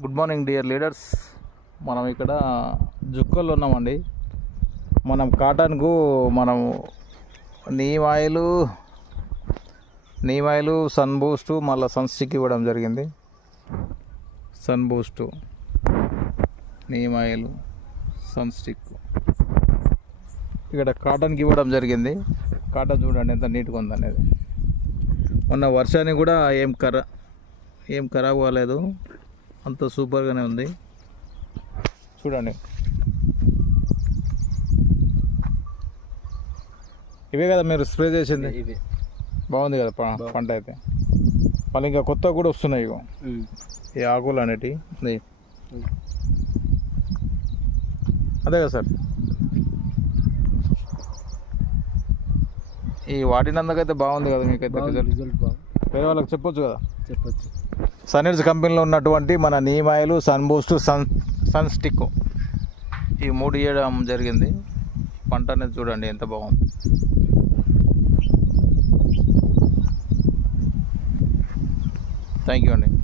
Good morning dear leaders. మనం ఇక్కడ జుక్కల్లో ఉన్నామండి. మనం కాటన్కు మనం neem oil neem oil Sun Boost మళ్ళీ సన్ స్టిక్ ఇవ్వడం జరిగింది. Sun Boost neem oil Sun Stick ఇక్కడ కాటన్కి ఇవ్వడం జరిగింది. కాటన్ చూడండి ఎంత నీట్గా ఉందనేది. మొన్న వర్షానికి కూడా ఏం కర ఏం ఖరాబ్ కాలేదు. అంత సూపర్గానే ఉంది. చూడండి. ఇవే కదా మీరు స్ప్రే చేసింది? ఇవి బాగుంది కదా పంట అయితే. మళ్ళీ ఇంకా కొత్త కూడా వస్తున్నాయి ఇగో. ఈ ఆకులు అనేటివి ఇది. అదే కదా సార్. ఈ వాడినందుకైతే బాగుంది కదా మీకైతే రిజల్ట్ రిజల్ట్ బాగుంది. వేరే వాళ్ళకి చెప్పొచ్చు కదా? చెప్పొచ్చు. సన్నిడ్స్ కంపెనీలో ఉన్నటువంటి మన neem oil Sun Boost Sun Boost Sun Sun Stick. ఈ మూడు ఇవ్వడం జరిగింది. పంట అనేది చూడండి ఎంత బాగుంది. థ్యాంక్ యూ అండి.